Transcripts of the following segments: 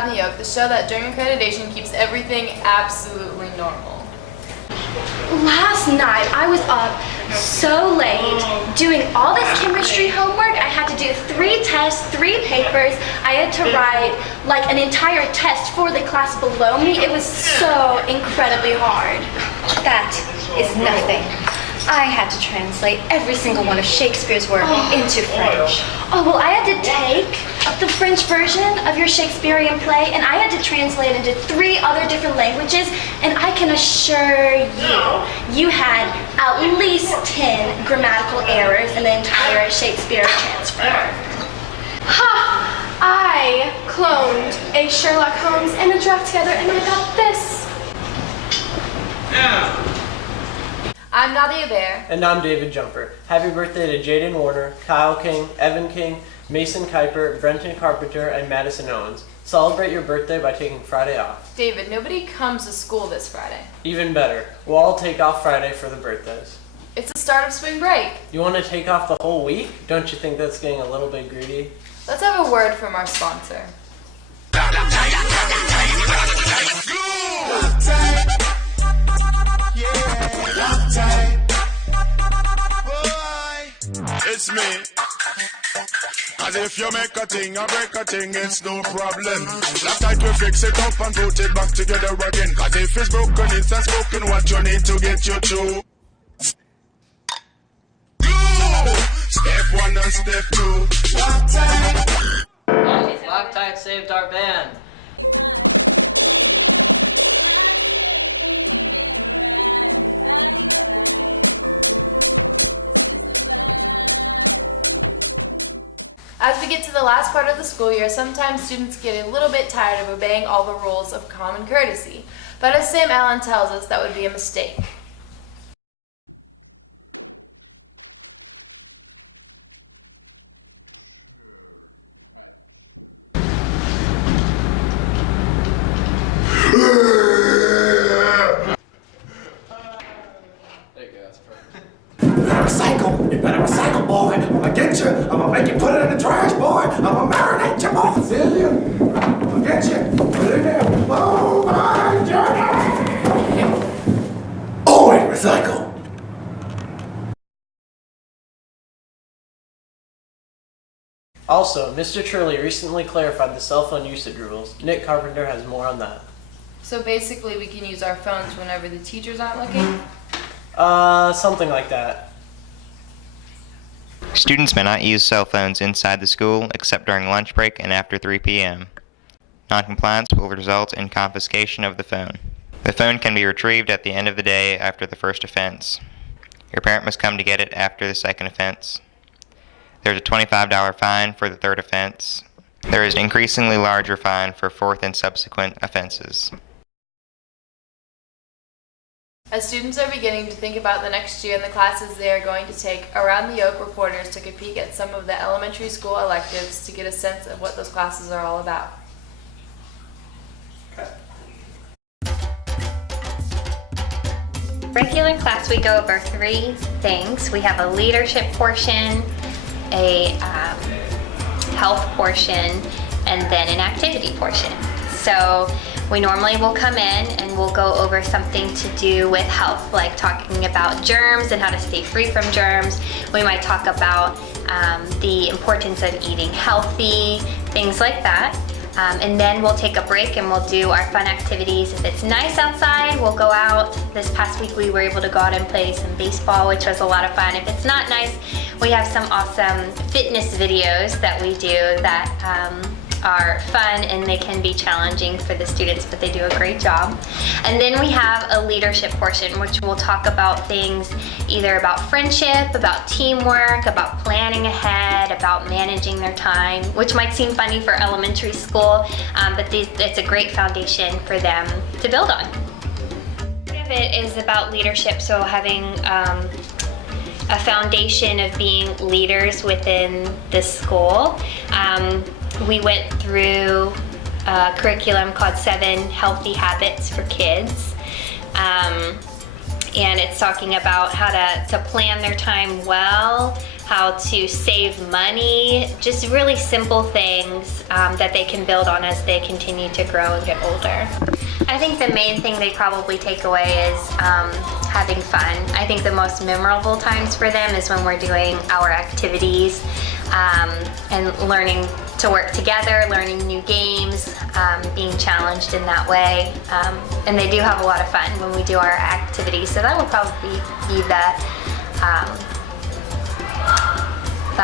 Around the Oak, the show that during accreditation keeps everything absolutely normal. Last night I was up so late doing all this chemistry homework. I had to do 3 tests, 3 papers. I had to write like an entire test for the class below me. It was so incredibly hard. That is nothing. I had to translate every single one of Shakespeare's work into French. Oh, well, I had to take the French version of your Shakespearean play, and I had to translate it into 3 other different languages, and I can assure you had at least 10 grammatical errors in the entire Shakespeare transfer. Ha! I cloned a Sherlock Holmes and a Draft Together, and I got this. I'm Nadia Bear. And I'm David Jumper. Happy birthday to Jaden Warner, Kyle King, Evan King, Mason Kuiper, Brenton Carpenter, and Madison Owens. Celebrate your birthday by taking Friday off. David, nobody comes to school this Friday. Even better, we'll all take off Friday for the birthdays. It's the start of spring break. You want to take off the whole week? Don't you think that's getting a little bit greedy? Let's have a word from our sponsor. It's me. As if you make a thing, I break a thing, it's no problem. Last night we fix it up and put it back together again. Cause if it's broken, it's unspoken what you need to get you through. Step 1 and step 2. Loctite saved our band. As we get to the last part of the school year, sometimes students get a little bit tired of obeying all the rules of common courtesy. But as Sam Allen tells us, that would be a mistake. Recycle! You better recycle, boy! I'm gonna get you! I'm gonna make you put it in the trash, boy! I'm gonna marinate you, boy! Feel you? I'm gonna get you! Put it in there! Oh my journey! Always recycle! Also, Mr. Turley recently clarified the cell phone usage rules. Nick Carpenter has more on that. So basically we can use our phones whenever the teachers aren't looking? Something like that. Students may not use cell phones inside the school except during lunch break and after 3 p.m. Noncompliance will result in confiscation of the phone. The phone can be retrieved at the end of the day after the first offense. Your parent must come to get it after the second offense. There's a $25 fine for the third offense. There is an increasingly larger fine for fourth and subsequent offenses. As students are beginning to think about the next year and the classes they are going to take, Around the Oak reporters took a peek at some of the elementary school electives to get a sense of what those classes are all about. Regular class, we go over 3 things. We have a leadership portion, a health portion, and then an activity portion. So we normally will come in and we'll go over something to do with health, like talking about germs and how to stay free from germs. We might talk about the importance of eating healthy, things like that. And then we'll take a break and we'll do our fun activities. If it's nice outside, we'll go out. This past week we were able to go out and play some baseball, which was a lot of fun. If it's not nice, we have some awesome fitness videos that we do that are fun and they can be challenging for the students, but they do a great job. And then we have a leadership portion, which will talk about things either about friendship, about teamwork, about planning ahead, about managing their time, which might seem funny for elementary school, but it's a great foundation for them to build on. Part of it is about leadership, so having a foundation of being leaders within the school. We went through a curriculum called 7 Healthy Habits for Kids. And it's talking about how to plan their time well, how to save money, just really simple things that they can build on as they continue to grow and get older. I think the main thing they probably take away is having fun. I think the most memorable times for them is when we're doing our activities and learning to work together, learning new games, being challenged in that way. And they do have a lot of fun when we do our activities, so that would probably be the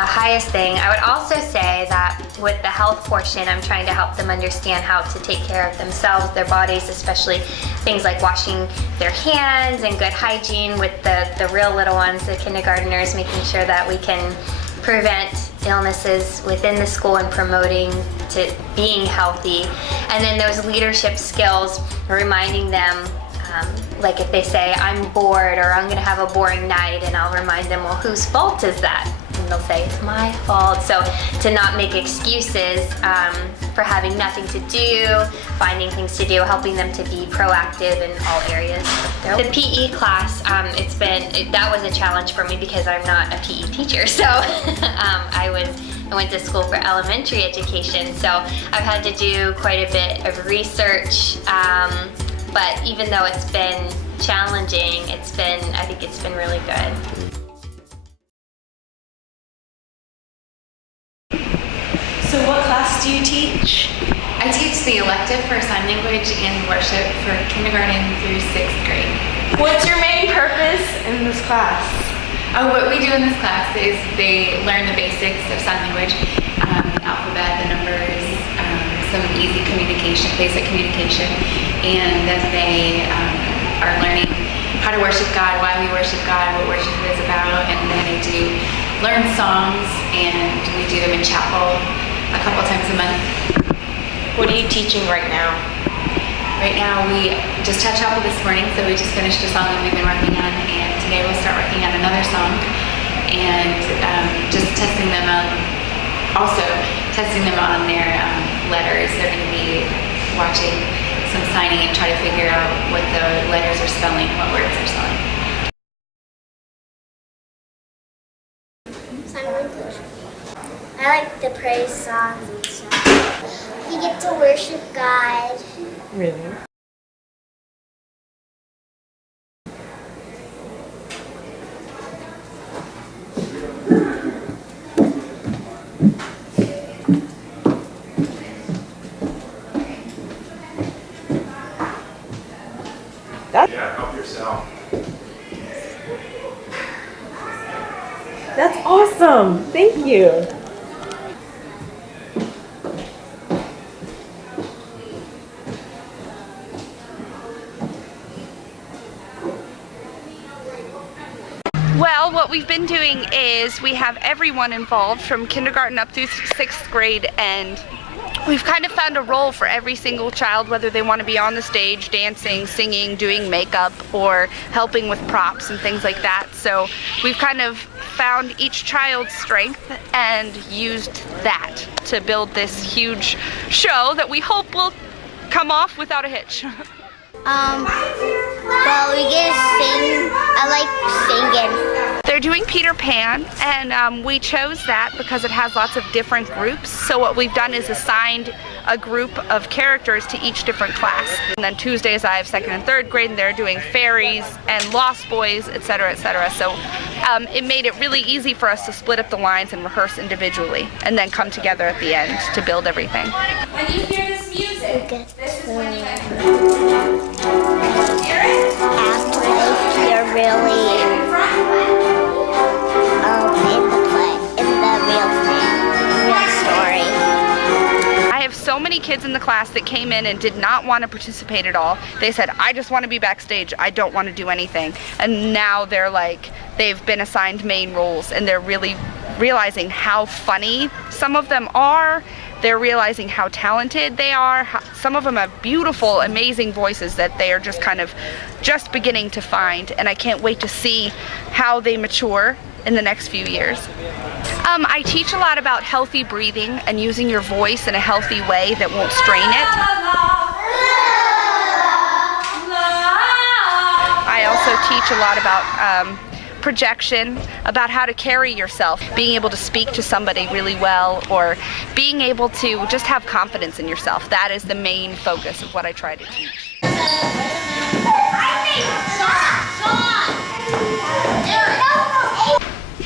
highest thing. I would also say that with the health portion, I'm trying to help them understand how to take care of themselves, their bodies, especially things like washing their hands and good hygiene with the real little ones, the kindergartners, making sure that we can prevent illnesses within the school and promoting to being healthy. And then those leadership skills, reminding them, like if they say, I'm bored or I'm gonna have a boring night, and I'll remind them, well, whose fault is that? And they'll say, it's my fault. So to not make excuses for having nothing to do, finding things to do, helping them to be proactive in all areas of their life. The PE class, that was a challenge for me because I'm not a PE teacher. So I went to school for elementary education. So I've had to do quite a bit of research. But even though it's been challenging, I think it's been really good. So what class do you teach? I teach the elective for sign language and worship for kindergarten through 6th grade. What's your main purpose in this class? Oh, what we do in this class is they learn the basics of sign language, the alphabet, the numbers, some easy communication, basic communication, and then they are learning how to worship God, why we worship God, what worship is about, and then they do learn songs, and we do them in chapel a couple times a month. What are you teaching right now? Right now we just had chapel this morning, so we just finished a song that we've been working on, and today we'll start working on another song, and just testing them on, also testing them on their letters. They're going to be watching some signing and try to figure out what the letters are spelling, what words are spelling. Sign language. I like the praise songs and stuff. You get to worship God. Really? Yeah, help yourself. That's awesome. Thank you. Well, what we've been doing is we have everyone involved from kindergarten up through 6th grade, and we've kind of found a role for every single child, whether they want to be on the stage, dancing, singing, doing makeup, or helping with props and things like that. So we've kind of found each child's strength and used that to build this huge show that we hope will come off without a hitch. Well, we get to sing. I like singing. They're doing Peter Pan, and we chose that because it has lots of different groups. So what we've done is assigned a group of characters to each different class. And then Tuesdays I have 2nd and 3rd grade, and they're doing fairies and Lost Boys, etc., etc. So it made it really easy for us to split up the lines and rehearse individually, and then come together at the end to build everything. When you hear this music, this is when you hear it. After they hear really in the play, in the real thing, real story. I have so many kids in the class that came in and did not want to participate at all. They said, I just want to be backstage. I don't want to do anything. And now they're like, they've been assigned main roles, and they're really realizing how funny some of them are. They're realizing how talented they are. Some of them have beautiful, amazing voices that they are just kind of just beginning to find. And I can't wait to see how they mature in the next few years. I teach a lot about healthy breathing and using your voice in a healthy way that won't strain it. I also teach a lot about projection, about how to carry yourself, being able to speak to somebody really well, or being able to just have confidence in yourself. That is the main focus of what I try to teach.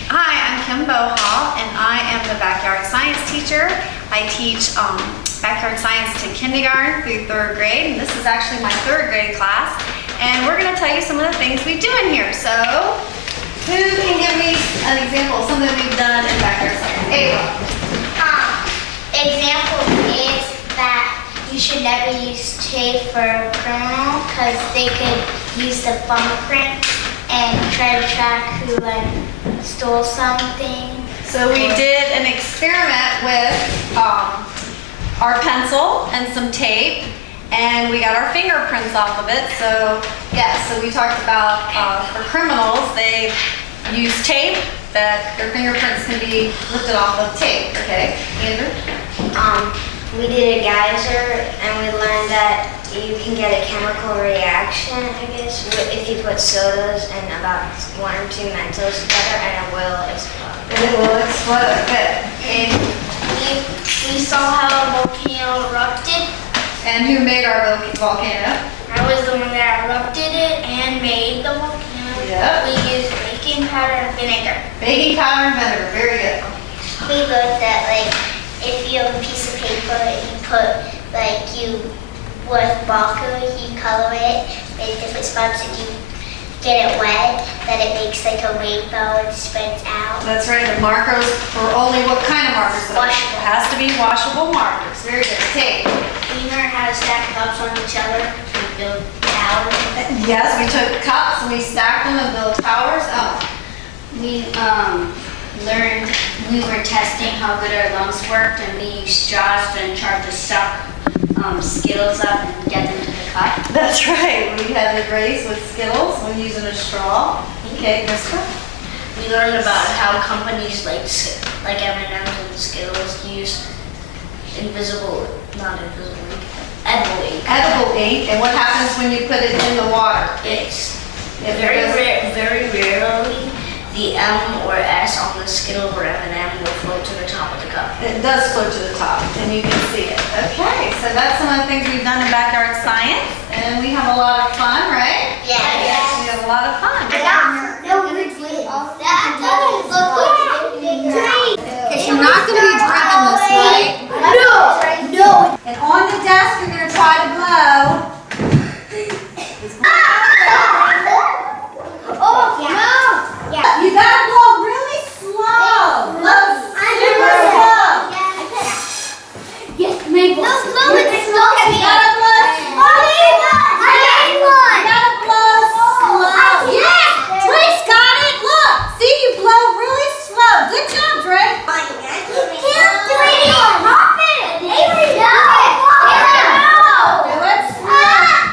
Hi, I'm Kim Bohall, and I am the backyard science teacher. I teach backyard science to kindergarten through 3rd grade, and this is actually my 3rd grade class. And we're going to tell you some of the things we do in here. So, who can give me an example of something we've done in backyard science? Ava. Example is that you should never use tape for a criminal because they could use the thumbprint and try to track who stole something. So we did an experiment with our pencil and some tape, and we got our fingerprints off of it. So yeah, so we talked about for criminals, they use tape that their fingerprints can be lifted off of tape. Okay, Andrew? We did a geyser and we learned that you can get a chemical reaction, I guess, if you put sodas and about 1 or 2 Mentos together, and it will explode. It will explode, good. And we saw how a volcano erupted. And who made our volcano? I was the one that erupted it and made the volcano. Yep. We used baking powder and vinegar. Baking powder and vinegar, very good. We looked at if you have a piece of paper and you put with Balco, you color it in different spots and you get it wet, then it makes a rainbow and spreads out. That's right, the markers for only what kind of markers? Washable. It has to be washable markers. Very good. Tape. We learned how to stack cups on each other and build towers. Yes, we took cups and we stacked them and built towers. We learned, we were testing how good our lungs worked, and we used straws and tried to suck Skittles up and get them to the cup. That's right. We had a race with Skittles when using a straw. Okay, Krista? We learned about how companies like M&M's and Skittles use edible ink. Edible ink. And what happens when you put it in the water? Very rarely, the M or S on the Skittle or M&M will float to the top of the cup. It does float to the top, and you can see it. Okay, so that's some of the things we've done in backyard science, and we have a lot of fun, right? Yeah. We have a lot of fun. Okay, you're not going to be drinking this, right? No. And on the desk, you're going to try to blow. You gotta blow really slow. Blow super slow. Yes, Mabel. No, blow it slow. You gotta blow slow. You gotta blow slow. Yes, Drake's got it. Look, see, you blow really slow. Good job, Drake. Can't do it. Pop it. Do it slow.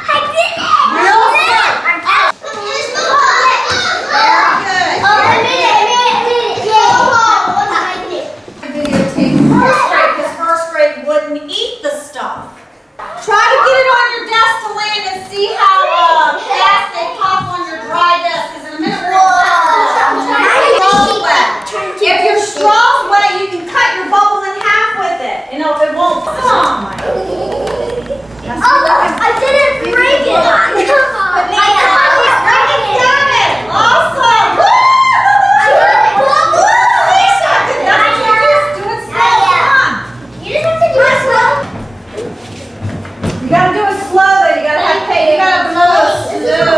I did it. Real slow. Wouldn't eat the stuff. Try to get it on your desk to land and see how fast they pop on your dry desk. Because in a minute we're going to If your straw's wet, you can cut your bubble in half with it. You know, it won't come. I didn't break it. Come on. Got it. Awesome. Woo! You gotta do it slow though. You gotta have faith. You gotta blow it slow.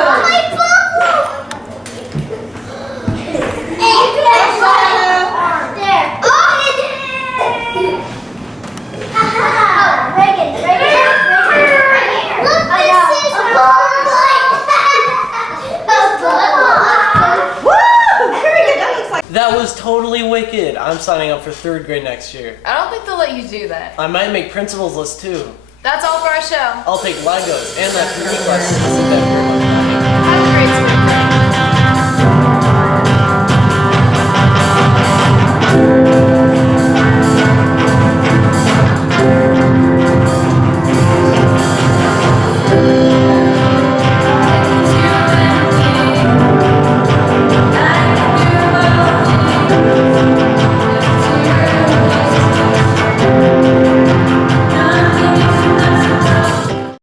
That was totally wicked. I'm signing up for 3rd grade next year. I don't think they'll let you do that. I might make principal's list too. That's all for our show. I'll take Legos and that 3D class.